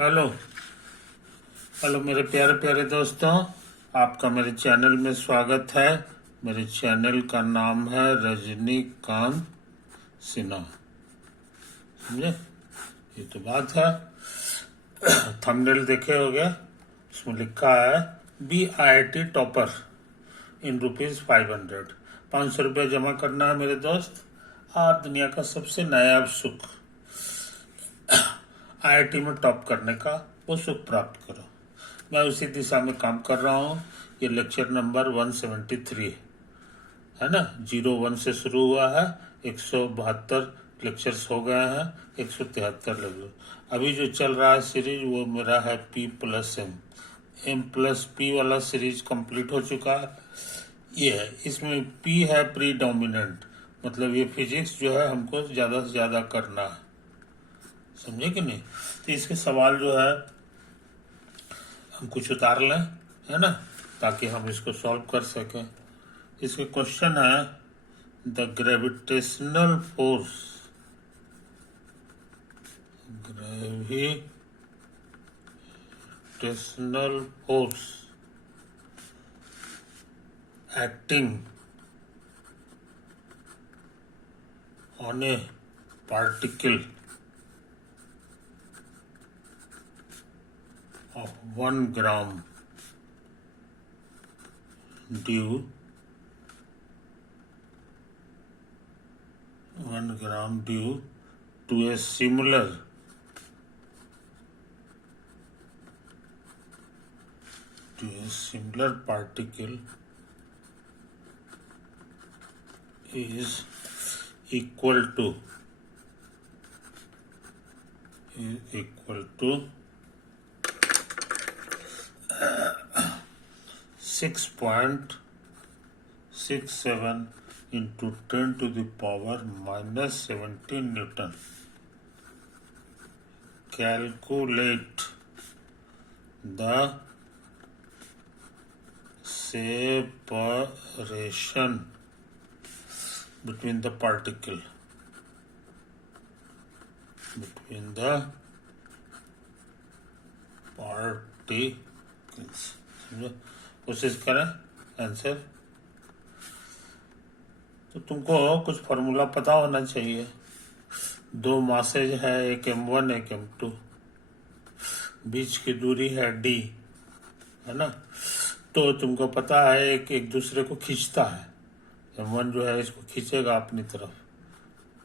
Hello hello मेरे प्यारे प्यारे दोस्तों, आपका मेरे चैनल में स्वागत है। मेरे चैनल का नाम है रजनीकांत सिन्हा। समझे? ये तो बात है। थंबनेल देखे होगे, उसमें लिखा है BIT टॉपर इन ₹500। 500 रुपया जमा करना है मेरे दोस्त, और दुनिया का सबसे नायाब सुख IIT में टॉप करने का वो सुख प्राप्त करो। मैं उसी दिशा में काम कर रहा हूँ। ये लेक्चर नंबर 173 है ना। 01 से शुरू हुआ है, 172 लेक्चर्स हो गए हैं, 173 लेक्चर। अभी जो चल रहा है सीरीज वो मेरा है P+M। M+P वाला सीरीज कंप्लीट हो चुका है। ये है, इसमें P है प्रीडोमिनेंट, मतलब ये फिजिक्स जो है हमको ज़्यादा से ज़्यादा करना है। समझे कि नहीं? तो इसके सवाल जो है हम कुछ उतार लें, है ना, ताकि हम इसको सॉल्व कर सकें। इसके क्वेश्चन है the gravitational force acting on A particle of 1 gram due 1 gram due to a similar particle is equal to 6.67 into 10 to the power minus 17 Newton. Calculate the separation between the particles. कोशिश करें answer. तो तुमको कुछ formula पता होना चाहिए। दो masses है, एक M1 एक M2, बीच की दूरी है D, है ना। तो तुमको पता है एक दूसरे को खींचता है। M1 जो है इसको खींचेगा अपनी तरफ,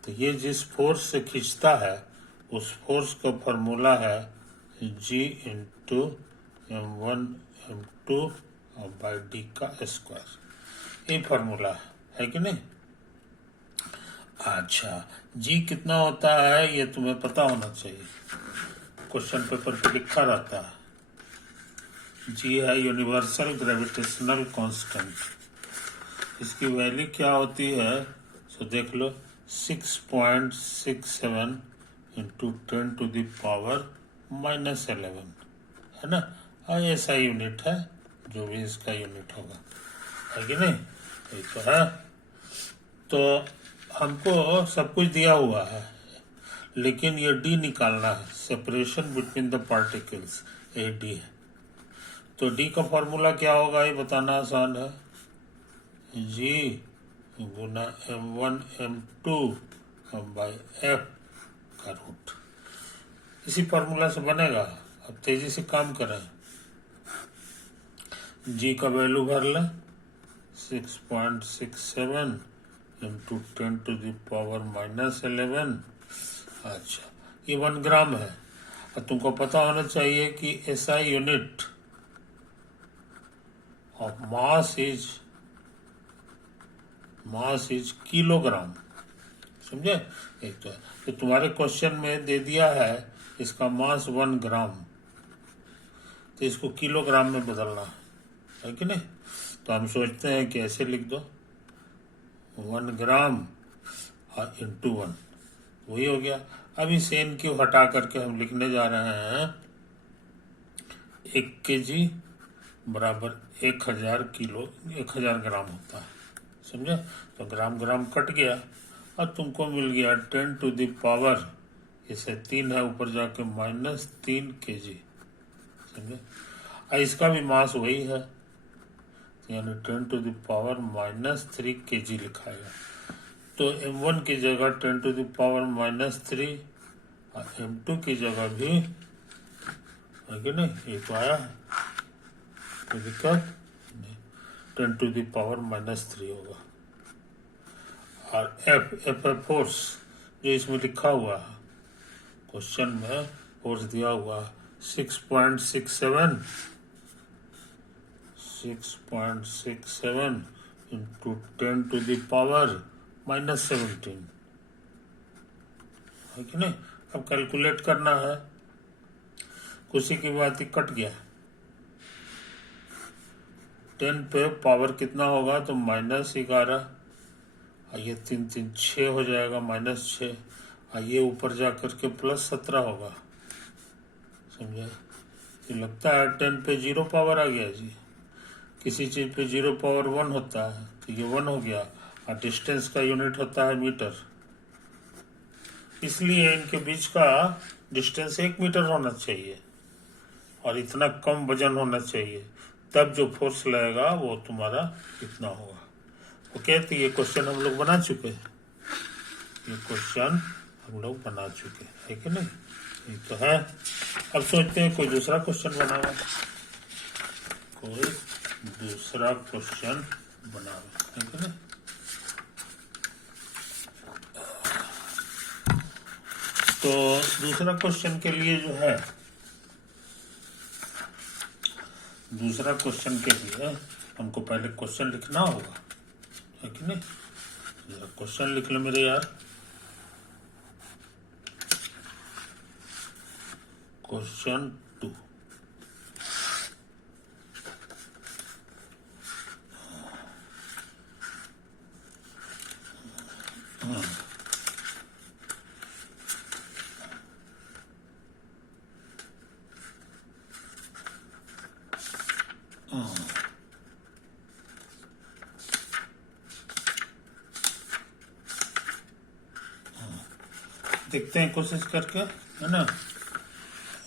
तो ये जिस फोर्स से खींचता है उस फोर्स का फॉर्मूला है G into M1 M2 by D का स्क्वायर। ये फॉर्मूला है कि नहीं? अच्छा, G कितना होता है ये तुम्हें पता होना चाहिए, क्वेश्चन पेपर पे लिखा रहता है। G है यूनिवर्सल ग्रेविटेशनल कांस्टेंट। इसकी वैल्यू क्या होती है तो देख लो, 6.67 इंटू 10 टू द पावर -11, है ना। ऐसा यूनिट है, जो भी इसका यूनिट होगा, है कि नहीं? ये तो है। तो हमको सब कुछ दिया हुआ है, लेकिन ये D निकालना है, सेपरेशन बिटवीन द पार्टिकल्स, ये D है। तो D का फॉर्मूला क्या होगा ये बताना आसान है, G Guna M1 M2 by F का रूट। इसी फॉर्मूला से बनेगा। अब तेजी से काम करें, G का वैल्यू भर लें, 6.67 इंटू 10 टू द पावर -11। अच्छा, ये 1 ग्राम है। और तुमको पता होना चाहिए कि SI unit of mass is kilogram. समझे? एक तो तुम्हारे क्वेश्चन में दे दिया है इसका मास 1 ग्राम, तो इसको किलोग्राम में बदलना है कि नहीं? तो हम सोचते हैं कि ऐसे लिख दो, 1 ग्राम और इंटू 1, वही हो गया। अब इस n को हटा करके हम लिखने जा रहे हैं 1 kg बराबर 1000 ग्राम होता है। समझे? तो ग्राम ग्राम कट गया और तुमको मिल गया 10 टू द पावर इसे 3 है, ऊपर जाके -3 kg, समझे। इसका भी मास वही है, यानी 10⁻³ kg लिखाएगा। तो m1 की जगह 10⁻³ और m2 की जगह भी है कि नहीं, ये तो आया है, कोई दिक्कत नहीं, 10⁻³ होगा। और एफ है फोर्स, जो इसमें लिखा हुआ है क्वेश्चन में, फोर्स दिया हुआ 6.67 इंटू 10⁻⁻17 है कि नहीं। अब कैलकुलेट करना है, खुशी की बात ही कट गया, 10 पे पावर कितना होगा, तो -11, और ये 3 3 6 हो जाएगा, -6, और ये ऊपर जा करके +17 होगा, समझे। तो लगता है 10 पे 0 पावर आ गया जी, किसी चीज़ पे 0 पावर 1 होता है, तो ये 1 हो गया, और डिस्टेंस का यूनिट होता है मीटर, इसलिए इनके बीच का डिस्टेंस 1 मीटर होना चाहिए, और इतना कम वजन होना चाहिए, तब जो फोर्स लगेगा वो तुम्हारा कितना होगा। ओके, तो ये क्वेश्चन हम लोग बना चुके हैं, ये क्वेश्चन हम लोग बना चुके हैं कि नहीं, ये तो है। अब सोचते हैं कोई दूसरा क्वेश्चन बनावा, कोई दूसरा क्वेश्चन बनावे, है कि नहीं। तो दूसरा क्वेश्चन के लिए जो है, दूसरा क्वेश्चन के लिए हमको पहले क्वेश्चन लिखना होगा, है कि नहीं। जरा क्वेश्चन लिख लो मेरे यार, क्वेश्चन 2। देखते हैं कोशिश करके, है ना।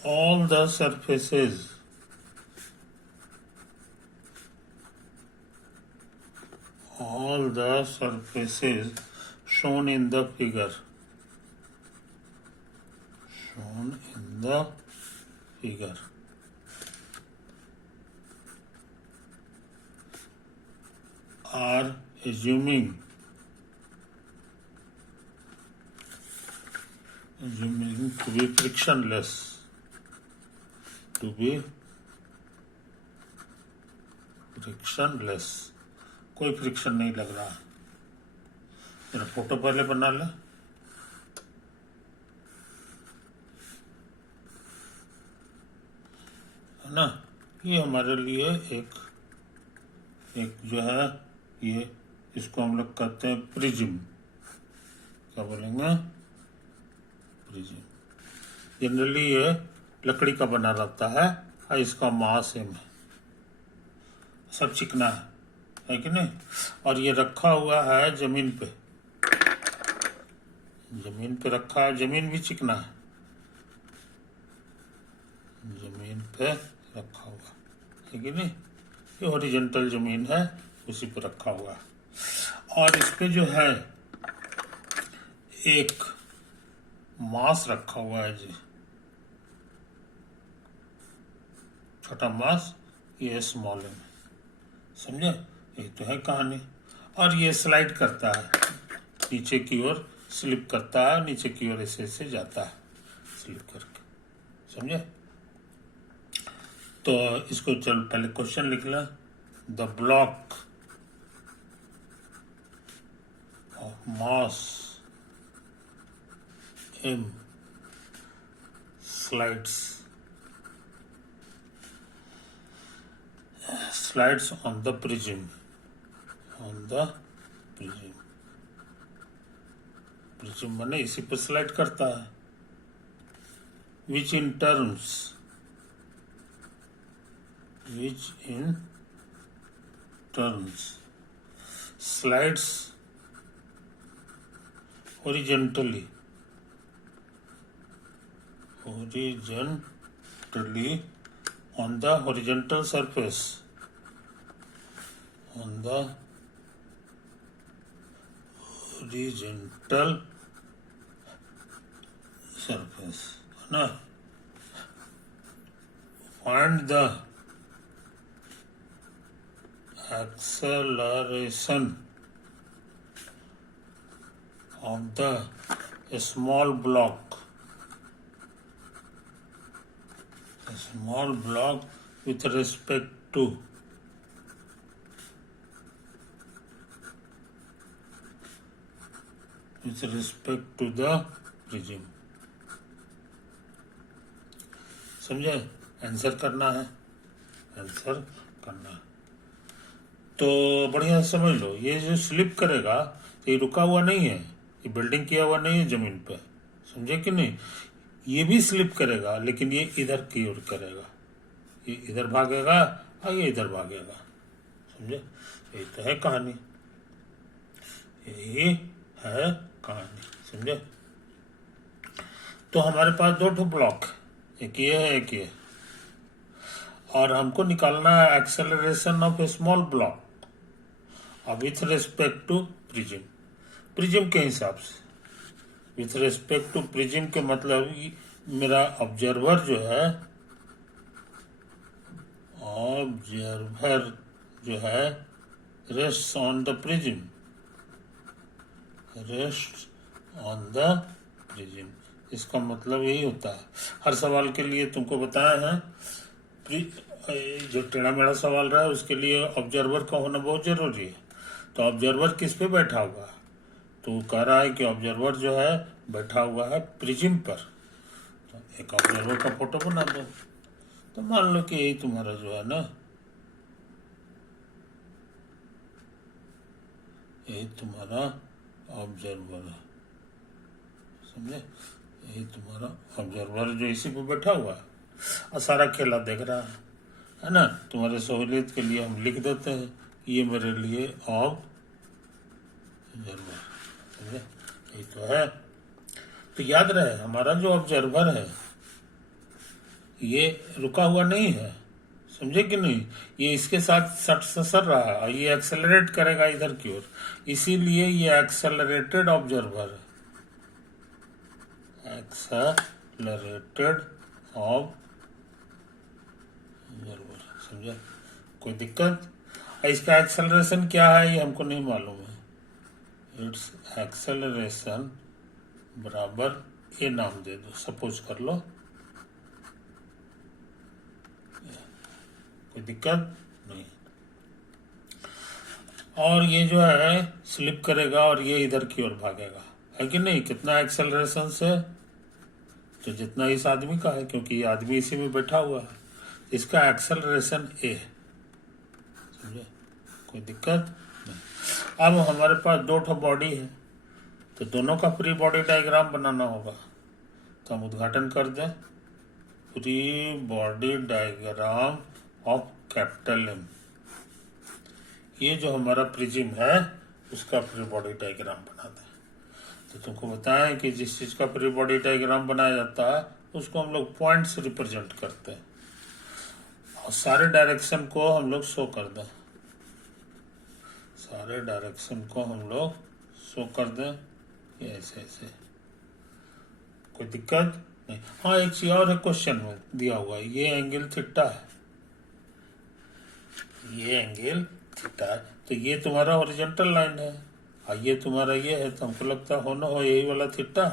All the surfaces shown in the figure are assuming to be frictionless, कोई फ्रिक्शन नहीं लग रहा। जरा फोटो पहले बना ले, है ना। ये हमारे लिए एक जो है, ये इसको हम लोग कहते हैं प्रिज्म, क्या बोलेंगे, प्रिज्म। जनरली ये लकड़ी का बना रहता है, और इसका मास m है, सब चिकना है कि नहीं। और ये रखा हुआ है जमीन पे, रखा है, जमीन भी चिकना है, जमीन पे रखा हुआ है कि नहीं। ये हॉरिजॉन्टल जमीन है, उसी पे रखा हुआ है, और इस पे जो है एक मास रखा हुआ है जी, छोटा मास, ये स्मॉल m, समझे। ये तो है कहानी। और ये स्लाइड करता है, नीचे की ओर स्लिप करता है, नीचे की ओर ऐसे जाता है स्लिप करके, समझे। तो इसको चल पहले क्वेश्चन लिख ला। The block of mass m slides on the prism, prism माने इसी पर स्लाइड करता है, which in turns slides horizontally horizontally on the horizontal surface, on the horizontal surface, है ना. Find the acceleration of the small block with respect to the prism. समझे. Answer करना है. तो बढ़िया समझ लो, ये जो स्लिप करेगा तो ये रुका हुआ नहीं है, ये बिल्डिंग किया हुआ नहीं है जमीन पे. समझे कि नहीं. ये भी स्लिप करेगा लेकिन ये इधर की ओर करेगा, ये इधर भागेगा और ये इधर भागेगा. समझे. यही तो है कहानी, यही है कहानी. समझे. तो हमारे पास दो ठो ब्लॉक, एक ये है एक ये, और हमको निकालना है acceleration of a small block with respect to prism के हिसाब से. विथ रेस्पेक्ट टू प्रिज्म के मतलब मेरा ऑब्जर्वर जो है रेस्ट ऑन द प्रिज्म, इसका मतलब यही होता है. हर सवाल के लिए तुमको बताया है, जो टेढ़ा मेढ़ा सवाल रहा है उसके लिए ऑब्जर्वर का होना बहुत जरूरी है. तो ऑब्जर्वर किस पे बैठा हुआ है, तो वो कह रहा है कि ऑब्जर्वर जो है बैठा हुआ है प्रिज्म पर. तो एक ऑब्जर्वर का फोटो बना दो. तो मान लो कि यही तुम्हारा जो है ना, यही तुम्हारा ऑब्जर्वर है. समझे. यही तुम्हारा ऑब्जर्वर जो इसी पे बैठा हुआ है और सारा खेला देख रहा है ना. तुम्हारे सहूलियत के लिए हम लिख देते हैं, ये मेरे लिए ऑब्जर्वर. समझे. यही तो है. तो याद रहे, हमारा जो ऑब्जर्वर है ये रुका हुआ नहीं है. समझे कि नहीं. ये इसके साथ सट ससर रहा है और ये एक्सेलरेट करेगा इधर की ओर, इसीलिए ये एक्सेलरेटेड ऑब्जर्वर है. Accelerated observer. समझे. कोई दिक्कत. इसका एक्सेलरेशन क्या है ये हमको नहीं मालूम है. इट्स एक्सेलरेशन बराबर ए नाम दे दो, सपोज कर लो. कोई दिक्कत नहीं. और ये जो है स्लिप करेगा और ये इधर की ओर भागेगा, है कि नहीं. कितना एक्सेलरेशन से, तो जितना इस आदमी का है, क्योंकि ये आदमी इसी में बैठा हुआ है, इसका एक्सेलरेशन ए. समझे. कोई दिक्कत नहीं. अब हमारे पास दो ठो बॉडी है, तो दोनों का फ्री बॉडी डायग्राम बनाना होगा. तो हम उद्घाटन कर दें. Free body diagram of capital M. ये जो हमारा प्रिज्म है उसका फ्री बॉडी डायग्राम बना दें. तो तुमको बताएं कि जिस चीज का फ्री बॉडी डायग्राम बनाया जाता है उसको हम लोग पॉइंट से रिप्रेजेंट करते हैं, और सारे डायरेक्शन को हम लोग शो कर दें. सारे डायरेक्शन को हम लोग शो कर दें, ये ऐसे ऐसे. कोई दिक्कत नहीं. हाँ, एक चीज और है, क्वेश्चन में दिया हुआ है, ये एंगल थीटा है, ये एंगल थीटा है. तो ये तुम्हारा हॉरिजॉन्टल लाइन है और ये तुम्हारा ये है, तो हमको लगता है होना हो यही वाला थीटा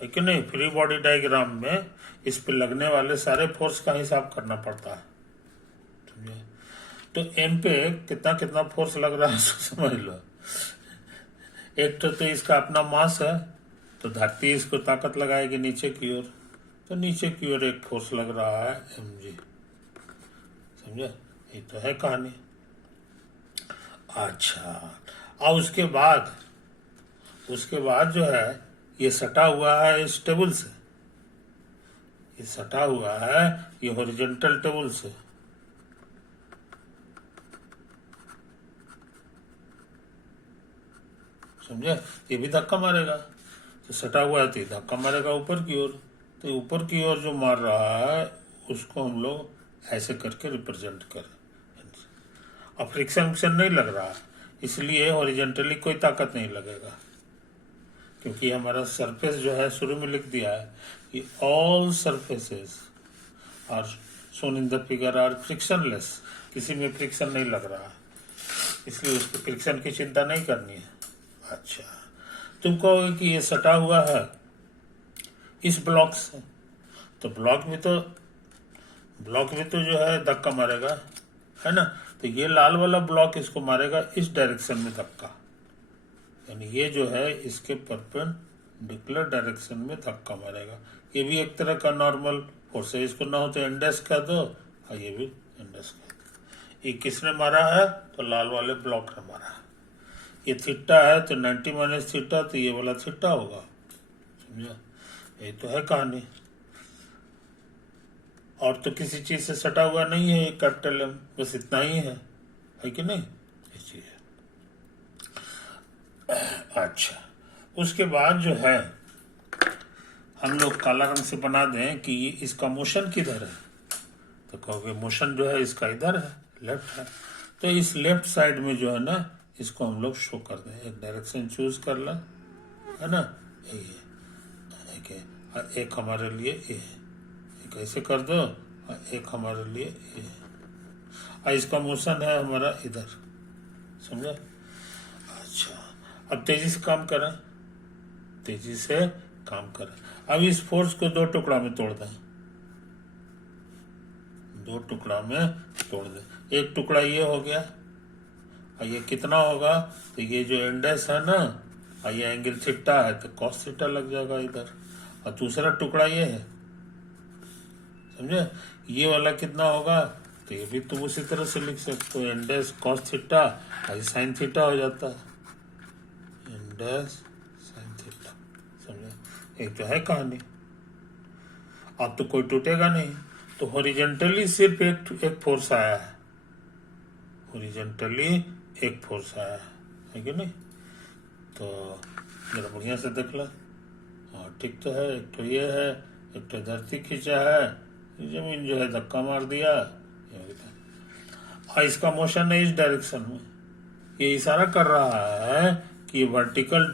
है कि नहीं. फ्री बॉडी डायग्राम में इस पे लगने वाले सारे फोर्स का हिसाब करना पड़ता है. तो एम पे कितना कितना फोर्स लग रहा है समझ लो. एक तो इसका अपना मास है, तो धरती इसको ताकत लगाएगी नीचे की ओर, तो नीचे की ओर एक फोर्स लग रहा है mg. समझे. ये तो है कहानी. अच्छा, और उसके बाद जो है ये सटा हुआ है इस टेबल से, ये सटा हुआ है ये हॉरिजॉन्टल टेबल से. समझे. ये भी धक्का मारेगा. तो सटा हुआ है तो धक्का मारेगा ऊपर की ओर, तो ऊपर की ओर जो मार रहा है उसको हम लोग ऐसे करके रिप्रेजेंट करें। अब फ्रिक्शन नहीं लग रहा, इसलिए हॉरिजेंटली कोई ताकत नहीं लगेगा, क्योंकि हमारा सरफेस जो है शुरू में लिख दिया है कि all surfaces are shown in the figure are frictionless, किसी में फ्रिक्शन नहीं लग रहा, इसलिए उसको फ्रिक्शन की चिंता नहीं करनी है। अच्छा, तुम कहोगे कि ये सटा हुआ है इस ब्लॉक से, तो ब्लॉक में तो जो है धक्का मारेगा, है ना, तो ये लाल वाला ब्लॉक इसको मारेगा इस डायरेक्शन में धक्का, यानी ये जो है इसके परपेंडिकुलर डायरेक्शन में धक्का मारेगा। ये भी एक तरह का नॉर्मल फोर्स है, इसको ना हो तो इंडेक्स कह दो और ये भी इंडेक्स कह दो। ये किसने मारा है, तो लाल वाले ब्लॉक ने मारा है। ये थीटा है तो 90 माइनस थीटा, तो ये वाला थीटा होगा, समझा, ये तो है कहानी। और तो किसी चीज से सटा हुआ नहीं है ये कैपिटल एम, बस इतना ही है कि नहीं, ये चीज है। अच्छा, उसके बाद जो है हम लोग काला रंग से बना दें कि इसका मोशन किधर है, तो कहोगे मोशन जो है इसका इधर है, लेफ्ट है, तो इस लेफ्ट साइड में जो है ना इसको हम लोग शो कर दें। एक डायरेक्शन चूज कर लें, है ना, एक हमारे लिए ये है, एक ऐसे कर दो और एक हमारे लिए ये है, और इसका मोशन है हमारा इधर, समझा। अच्छा, अब तेजी से काम करें, तेजी से काम करें। अब इस फोर्स को दो टुकड़ा में तोड़ दें, दो टुकड़ा में तोड़ दें। एक टुकड़ा ये हो गया, और ये कितना होगा, तो ये जो इंडेक्स है ना, और ये एंगल थीटा है तो कॉस थीटा लग जाएगा इधर, और दूसरा टुकड़ा ये है, समझे, ये वाला कितना होगा, तो ये भी तुम उसी तरह से लिख सकते हो, इंडेक्स कॉस थीटा और साइन थीटा हो जाता है, इंडेक्स साइन थीटा, समझे, एक तो है कहानी। अब तो कोई टूटेगा नहीं, तो हॉरिजेंटली सिर्फ एक फोर्स आया है, हॉरिजेंटली एक फोर्स आया है कि नहीं, तो जरा बढ़िया से देख लो, हाँ ठीक तो है, एक तो ये है, एक तो धरती खींचा है, जमीन जो है धक्का मार दिया, और इसका मोशन है इस डायरेक्शन में, ये इशारा कर रहा है कि वर्टिकल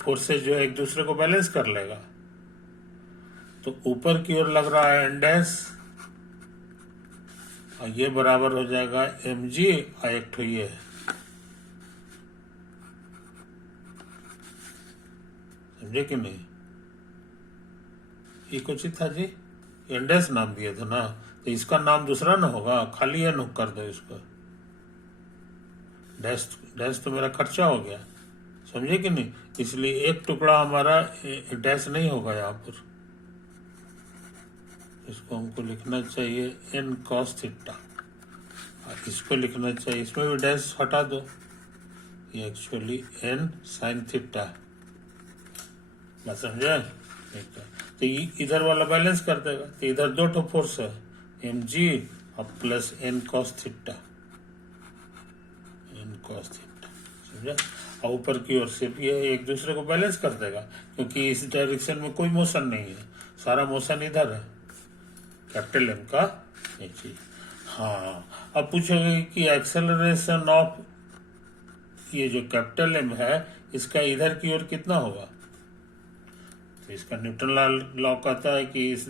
फोर्सेस जो है एक दूसरे को बैलेंस कर लेगा, तो ऊपर की ओर लग रहा है इंडेक्स, और ये बराबर हो जाएगा mg, और एक तो ये है, समझे कि नहीं, ये कुछ ही था जी, इंडेक्स नाम दिया था ना, तो इसका नाम दूसरा ना होगा, खाली एन कर दो इसको, डैश तो मेरा खर्चा हो गया, समझे कि नहीं, इसलिए एक टुकड़ा हमारा डैश नहीं होगा यहाँ पर, इसको हमको लिखना चाहिए एन कॉस थीटा, और इसको लिखना चाहिए, इसमें भी डैश हटा दो, ये एक्चुअली एन साइन थीटा, मैं समझे, तो इधर वाला बैलेंस कर देगा, तो इधर दो ठो फोर्स है, एम जी और plus N cos theta, N cos theta, समझा, और ऊपर की ओर से भी एक दूसरे को बैलेंस कर देगा, क्योंकि इस डायरेक्शन में कोई मोशन नहीं है, सारा मोशन इधर है, कैपिटल एम का ये चीज। हाँ, अब पूछोगे कि एक्सेलरेशन ऑफ ये जो कैपिटल एम है इसका इधर की ओर कितना होगा, तो इसका न्यूटन लॉ कहता है कि इस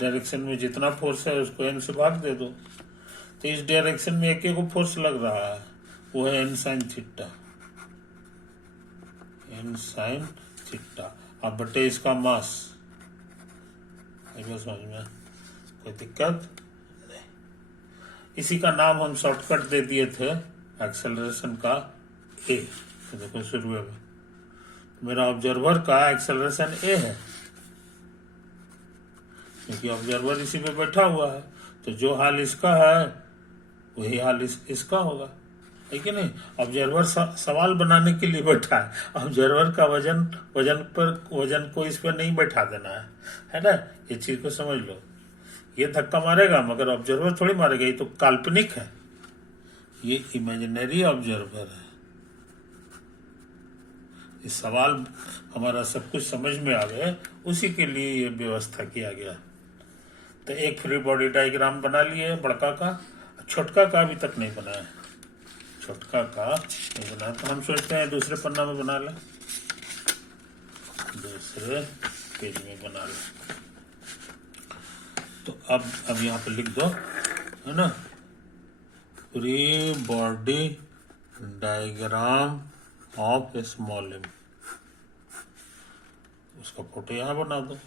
डायरेक्शन में जितना फोर्स है उसको एन से भाग दे दो, तो इस डायरेक्शन में एक एक फोर्स लग रहा है, वो है N sine theta, N sine theta, अब बटे इसका मास, समझ में कोई दिक्कत नहीं। इसी का नाम हम शॉर्टकट दे दिए थे एक्सेलरेशन का ए, तो देखो शुरू में मेरा ऑब्जर्वर का एक्सेलरेशन ए है, क्योंकि ऑब्जर्वर इसी पे बैठा हुआ है, तो जो हाल इसका है वही हाल इसका होगा, है कि नहीं। ऑब्जर्वर सवाल बनाने के लिए बैठा है, ऑब्जर्वर का वजन को इस पर नहीं बैठा देना है ना, ये चीज को समझ लो। ये धक्का मारेगा मगर ऑब्जर्वर थोड़ी मारेगा, ये तो काल्पनिक है, ये इमेजिनरी ऑब्जर्वर है, इस सवाल हमारा सब कुछ समझ में आ गया, उसी के लिए ये व्यवस्था किया गया। तो एक फ्री बॉडी डायग्राम बना लिए बड़का का, छोटका का अभी तक नहीं बनाया, छोटका का नहीं बनाया, तो हम सोचते हैं दूसरे पन्ना में बना लें, दूसरे पेज में बना लें। तो अब यहाँ पे लिख दो, है ना, free body diagram of a small limb, उसका फोटो यहाँ बना दो,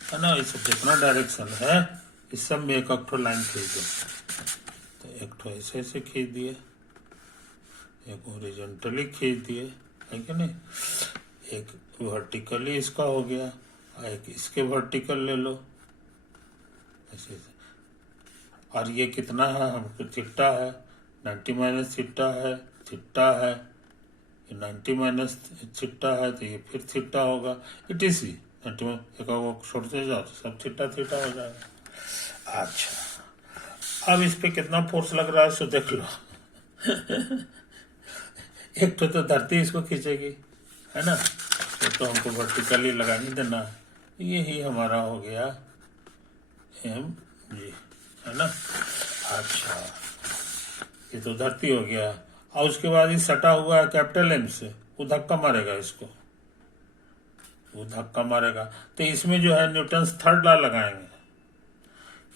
है ना। इस जितना डायरेक्शन है इस सब में एक ठो लाइन खींच दो, तो एक ठो ऐसे ऐसे खींच दिए, एक ओरिजेंटली खींच दिए, है कि नहीं, एक वर्टिकली इसका हो गया, एक इसके वर्टिकल ले लो ऐसे ऐसे। और ये कितना है, हमको थीटा है, 90 माइनस थीटा है, थीटा है, 90 माइनस थीटा है, तो ये फिर थीटा होगा, इटीसी 90 एक छोड़ते जाओ तो सब थीटा थीटा हो जाएगा। अच्छा, अब इस पे कितना फोर्स लग रहा है सो देख लो। एक तो धरती इसको खींचेगी, है ना, तो हमको वर्टिकली लगा नहीं देना, यही हमारा हो गया एम जी, है ना। अच्छा, ये तो धरती हो गया, और उसके बाद ये सटा हुआ है कैपिटल एम से, वो धक्का मारेगा इसको, वो धक्का मारेगा, तो इसमें जो है न्यूटन्स थर्ड लॉ लगाएंगे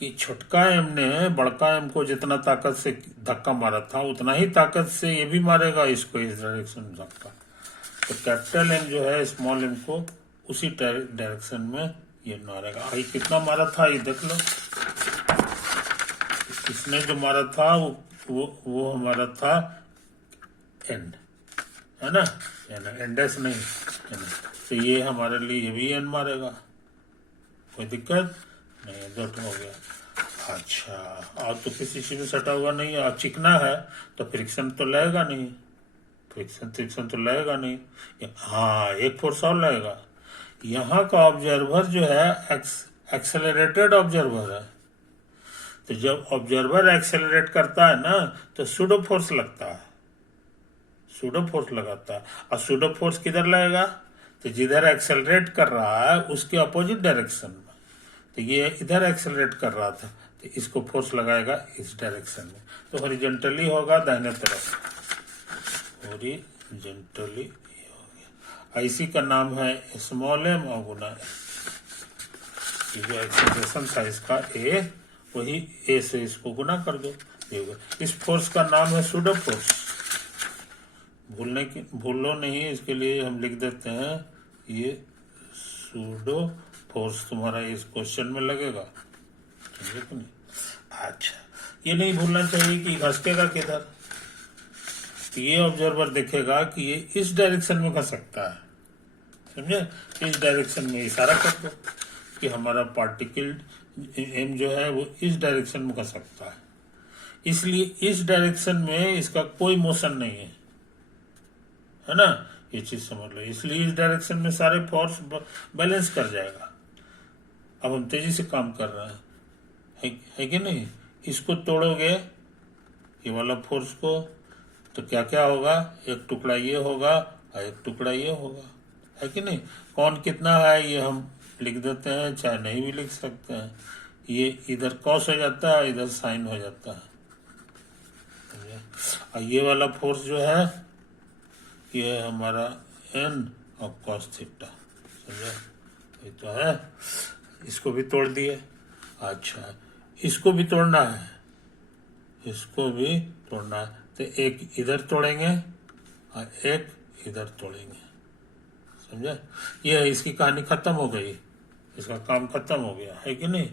कि छोटका एम ने बड़का एम को जितना ताकत से धक्का मारा था उतना ही ताकत से ये भी मारेगा इसको इस डायरेक्शन में धक्का। तो कैपिटल एम जो है स्मॉल एम को उसी डायरेक्शन में ये मारेगा। ये कितना मारा था ये देख लो, इसने जो मारा था वो हमारा था एन, है ना, एन डैश नहीं, है ना, तो ये हमारे लिए ये भी एन मारेगा, कोई दिक्कत नहीं, दो हो गया। अच्छा, और तो किसी चीज में सटा हुआ नहीं है, और चिकना है तो फ्रिक्शन तो लगेगा नहीं, फ्रिक्शन तो लगेगा नहीं। हाँ, एक फोर्स और लगेगा, यहाँ का ऑब्जर्वर जो है एक्सेलरेटेड ऑब्जर्वर है, तो जब ऑब्जर्वर एक्सेलरेट करता है ना तो सूडो फोर्स लगता है, सूडो फोर्स लगाता है, और सूडो फोर्स किधर लगेगा, तो जिधर एक्सेलरेट कर रहा है उसके अपोजिट डायरेक्शन में, तो ये इधर एक्सेलरेट कर रहा था तो इसको फोर्स लगाएगा इस डायरेक्शन में, तो हॉरिजॉन्टली होगा दाहिने तरफ, हॉरिजॉन्टली हो गया। इसी का नाम है स्मॉल एम और गुना जो एक्सेलरेशन था इसका ए, वही ए से इसको गुना कर दो, इस फोर्स का नाम है सूडो फोर्स, भूलो नहीं, इसके लिए हम लिख देते हैं ये सूडो फोर्स, तुम्हारा इस क्वेश्चन में लगेगा, समझे कि नहीं। अच्छा, ये नहीं भूलना चाहिए कि घसकेगा किधर, तो ये ऑब्जर्वर देखेगा कि ये इस डायरेक्शन में घसकता है, समझे, इस डायरेक्शन में इशारा कर दो कि हमारा पार्टिकल एम जो है वो इस डायरेक्शन में घसकता है, इसलिए इस डायरेक्शन में इसका कोई मोशन नहीं है ना, ये चीज समझ लो, इसलिए इस डायरेक्शन में सारे फोर्स बैलेंस कर जाएगा। अब हम तेजी से काम कर रहे हैं, है कि नहीं, इसको तोड़ोगे ये वाला फोर्स को तो क्या क्या होगा, एक टुकड़ा ये होगा और एक टुकड़ा ये होगा, है कि नहीं। कौन कितना है ये हम लिख देते हैं, चाहे नहीं भी लिख सकते हैं, ये इधर कॉस हो जाता है, इधर साइन हो जाता है, और ये वाला फोर्स जो है ये है हमारा एन और कॉस थीटा, समझे, ये तो है। इसको भी तोड़ दिए। अच्छा, इसको भी तोड़ना है, इसको भी तोड़ना है, तो एक इधर तोड़ेंगे और एक इधर तोड़ेंगे, समझे, ये इसकी कहानी खत्म हो गई, इसका काम खत्म हो गया, है कि नहीं।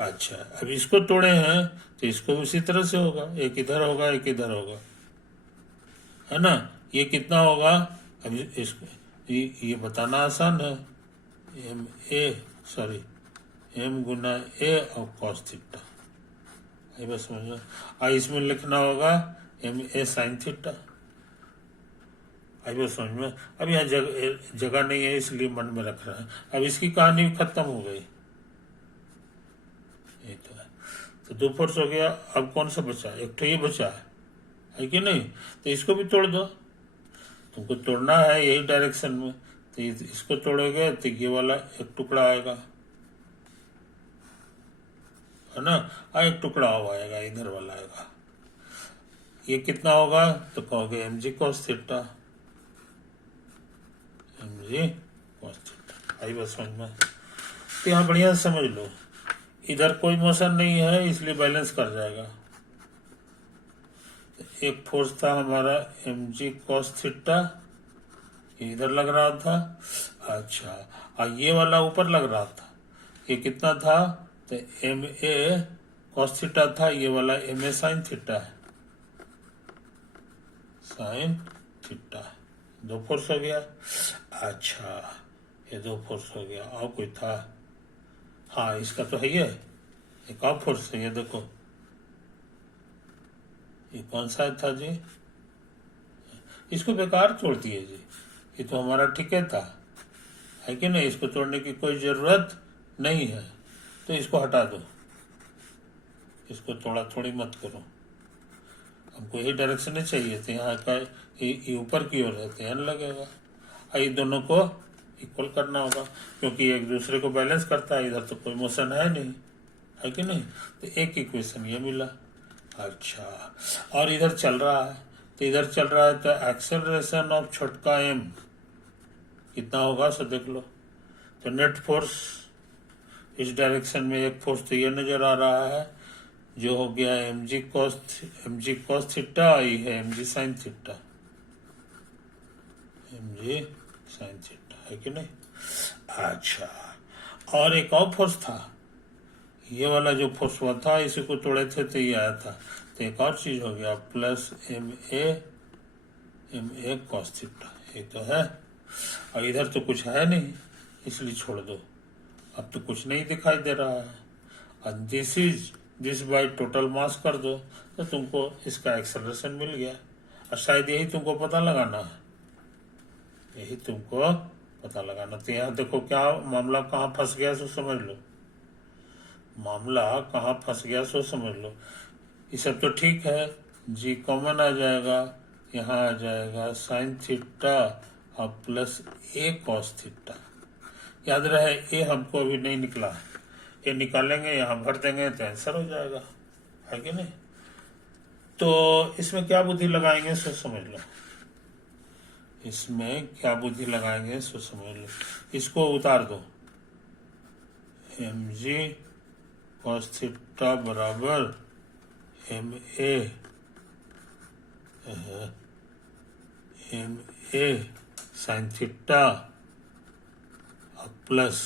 अच्छा, अब इसको तोड़े हैं तो इसको उसी तरह से होगा, एक इधर होगा एक इधर होगा, है ना। ये कितना होगा, अभी इसको ये बताना आसान है, एम गुना ए और कॉस थीटा, ये बस समझो। इसमें लिखना होगा एम ए साइन थीटा, आई बस समझ में। अब यहाँ जगह नहीं है इसलिए मन में रख रहा है। अब इसकी कहानी खत्म हो गई, ये तो है। तो दो फोर्स हो गया, अब कौन सा बचा, एक तो ये बचा है कि नहीं, तो इसको भी तोड़ दो, तुमको तोड़ना है यही डायरेक्शन में, तो इसको तोड़ोगे तो ये वाला एक टुकड़ा आएगा, है ना, एक टुकड़ा और आएगा, इधर वाला आएगा। ये कितना होगा तो कहोगे M G cos theta, M G cos theta. आई बस समझ में। तो यहाँ बढ़िया से समझ लो, इधर कोई मोशन नहीं है इसलिए बैलेंस कर जाएगा। एक फोर्स था हमारा एम जी कॉस थीटा, इधर लग रहा था। अच्छा, और ये वाला ऊपर लग रहा था, ये कितना था तो एम ए कॉस थीटा था, ये वाला एम ए साइन थीटा है, साइन थीटा। दो फोर्स हो गया। अच्छा, ये दो फोर्स हो गया। और कोई था? हाँ, इसका तो है, ये एक और फोर्स है, ये देखो, ये कौन सा था जी? इसको बेकार तोड़ दिए जी, ये तो हमारा ठीके था, है कि नहीं? इसको तोड़ने की कोई जरूरत नहीं है, तो इसको हटा दो, इसको थोड़ा थोड़ी मत करो। हमको यही डायरेक्शन ही चाहिए थे, यहाँ का ये ऊपर की ओर है, ध्यान लगेगा। ये दोनों को इक्वल करना होगा, क्योंकि एक दूसरे को बैलेंस करता है, इधर तो कोई मोशन है नहीं, है कि नहीं? तो एक इक्वेशन ये मिला। अच्छा, और इधर चल रहा है, तो इधर चल रहा है तो एक्सेलरेशन ऑफ छोटका एम कितना होगा सो देख लो। तो नेट फोर्स इस डायरेक्शन में एक फोर्स तो ये नजर आ रहा है, जो हो गया एम जी कॉस थीटा, ये है M G sine theta, M G sine theta, है कि नहीं? अच्छा, और एक और फोर्स था, ये वाला जो फोर्स हुआ था इसी को तोड़े थे तो ये आया था, तो एक और चीज हो गया plus M A cos theta, ये तो है। और इधर तो कुछ है नहीं इसलिए छोड़ दो, अब तो कुछ नहीं दिखाई दे रहा है। और दिस बाय टोटल मास कर दो तो तुमको इसका एक्सेलरेशन मिल गया। और शायद यही तुमको पता लगाना है, यही तुमको पता लगाना। तो यहाँ देखो क्या मामला कहाँ फंस गया सो समझ लो, मामला कहाँ फंस गया सो समझ लो। ये सब तो ठीक है, जी कॉमन आ जाएगा, यहाँ आ जाएगा साइन थीटा और प्लस ए कॉस थीटा। याद रहे ए हमको अभी नहीं निकला, ये निकालेंगे यहाँ भर देंगे तो आंसर हो जाएगा, है कि नहीं? तो इसमें क्या बुद्धि लगाएंगे सो समझ लो, इसमें क्या बुद्धि लगाएंगे सो समझ लो। इसको उतार दो, एम जी कॉस थीटा बराबर M A sine theta plus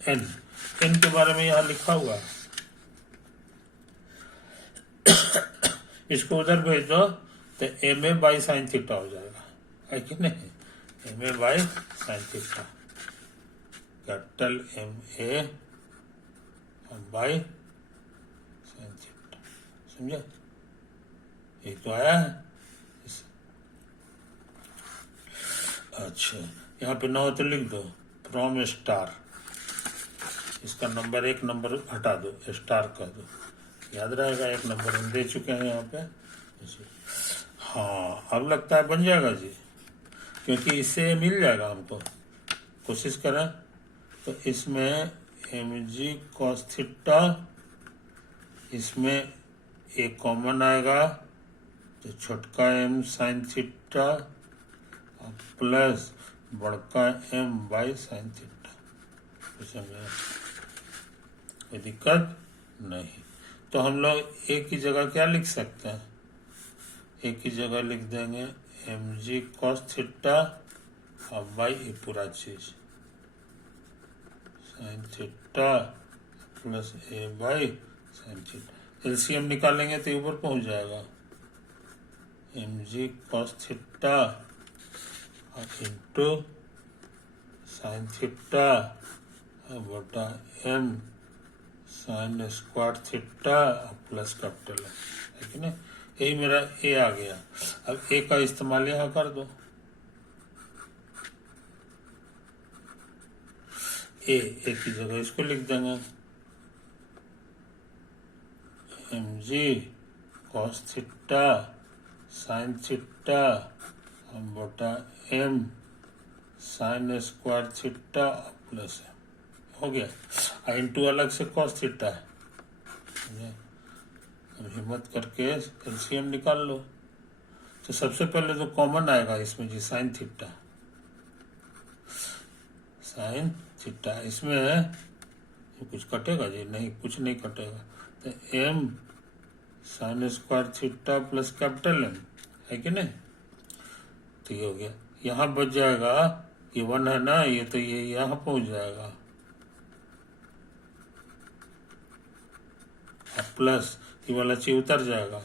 N के बारे में यहाँ लिखा हुआ है, इसको उधर भेज दो तो M A by sine theta हो जाएगा, है कि नहीं? M A by sine theta, capital M A by sine theta, समझे? ये तो आया है। अच्छा, यहाँ पे 9 तो लिख दो, फ्रॉम स्टार, इसका नंबर 1 नंबर हटा दो, स्टार कर दो, याद रहेगा। 1 नंबर हम दे चुके हैं यहाँ पे। हाँ, अब लगता है बन जाएगा जी, क्योंकि इससे मिल जाएगा हमको। कोशिश करें तो इसमें एम जी कॉस थीटा, इसमें एक कॉमन आएगा तो छोटका एम साइन थीटा प्लस बड़का एम बाई साइन थीटा, समझे? कोई दिक्कत नहीं। तो हम लोग एक ही जगह क्या लिख सकते हैं, एक ही जगह लिख देंगे एम जी कॉस थीटा और बाई ये पूरा चीज sine theta plus A by sine theta. LCM निकालेंगे तो ऊपर पहुंच जाएगा, M G cos theta into sine theta बटा M sine square theta plus capital है कि नहीं? यही मेरा ए आ गया। अब ए का इस्तेमाल यहाँ कर दो, ए एक की जगह इसको लिख देंगे, M G cos theta sine theta बटा M sine square theta plus M हो गया। इंटू अलग से कॉस थीटा है। अब हिम्मत करके एलसीएम निकाल लो। तो सबसे पहले तो कॉमन आएगा इसमें जी, साइन थीटा, साइन थीटा इसमें है, कुछ कटेगा जी? नहीं, कुछ नहीं कटेगा। तो M sine square theta plus capital M है कि नहीं? तो ये हो गया। यहाँ बच जाएगा, ये 1 है ना, ये तो ये यहाँ पहुंच जाएगा, प्लस ये वाला चीज उतर जाएगा।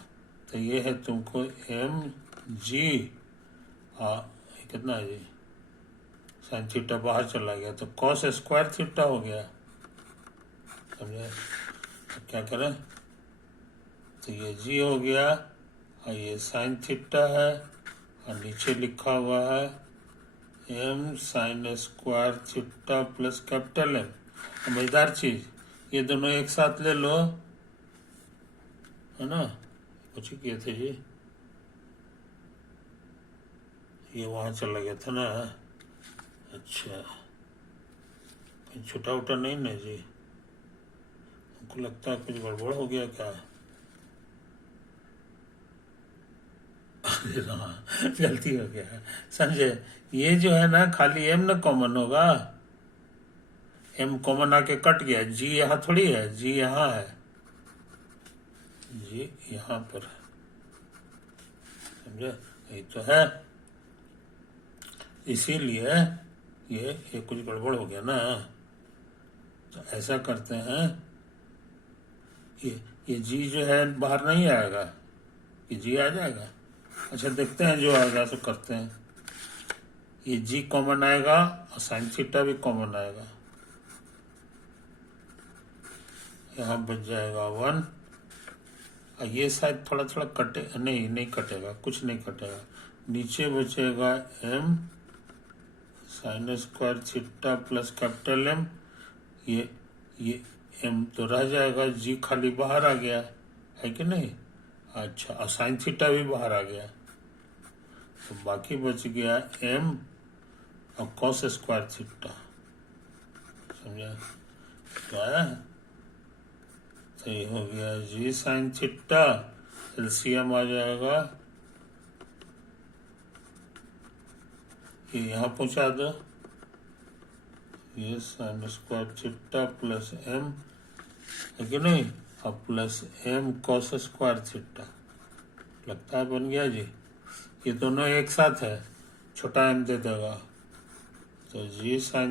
तो ये है तुमको एम जी, कितना है जी, साइन थीटा बाहर चला गया तो कॉस स्क्वायर थीटा हो गया, समझे? तो क्या करें, तो ये जी हो गया और ये साइन थीटा है और नीचे लिखा हुआ है M sine square theta plus capital M. मजेदार चीज, ये दोनों एक साथ ले लो, है ना? कुछ ही किए थे जी, ये वहां चला गया था ना। अच्छा, कहीं छुटा उटा नहीं ना जी? हमको लगता है कुछ गड़बड़ हो गया क्या? गलती हो गया है, समझे? ये जो है ना, खाली एम ना कॉमन होगा, एम कॉमन आके कट गया, जी यहाँ थोड़ी है, जी यहाँ है, जी यहाँ पर है, समझे? यही तो है, इसीलिए ये कुछ गड़बड़ हो गया ना। तो ऐसा करते हैं, ये जी जो है बाहर नहीं आएगा, ये जी आ जाएगा। अच्छा, देखते हैं जो आएगा तो करते हैं। ये जी कॉमन आएगा और साइन थीटा भी कॉमन आएगा, यहाँ बच जाएगा 1, और ये शायद थोड़ा थोड़ा कटे, नहीं कटेगा, कुछ नहीं कटेगा। नीचे बचेगा M sine square theta plus capital M, ये एम तो रह जाएगा, जी खाली बाहर आ गया है कि नहीं? अच्छा, और साइन थीटा भी बाहर आ गया, तो बाकी बच गया एम और कॉस स्क्वायर थीटा, समझा? तो आया है, तो ये हो गया जी साइन थीटा, एलसीएम आ जाएगा, ये यहाँ पहुंचा दो, ये sine square theta plus M है कि नहीं, और plus M cos square theta, लगता है बन गया जी। ये दोनों एक साथ है, छोटा एम दे देगा, तो जी साइन